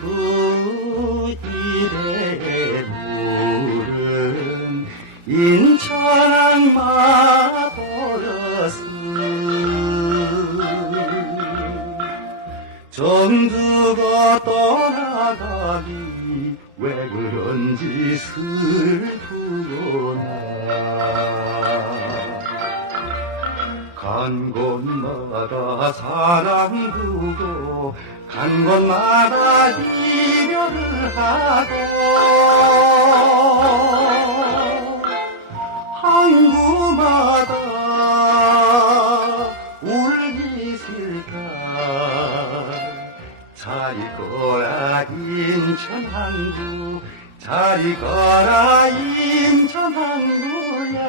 그 구길의 물은 인천항마 버렸음 정두고 떠나가기 왜 그런지 슬프구나. 간 곳마다 사랑 두고 간 곳마다 이별을 하고. 항구마다 울기 싫다. 잘 있거라 인천 항구 잘 있거라 인천 항구야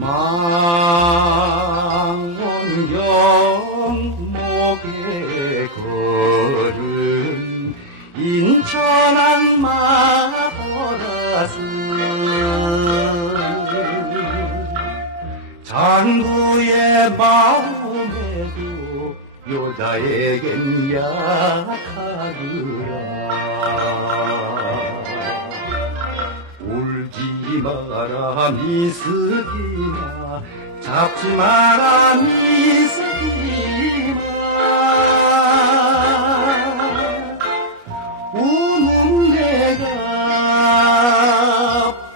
망원경 목에 걸은 인천 악마버라스 장구의 마음에도 여자에겐 약하구나 마라 미스기나 잡지 마라 미스기나 우는 내가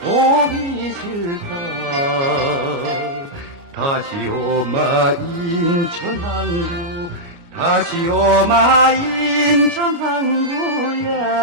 보기 싫다 다시 오마 인천 항구 다시 오마 인천 항구야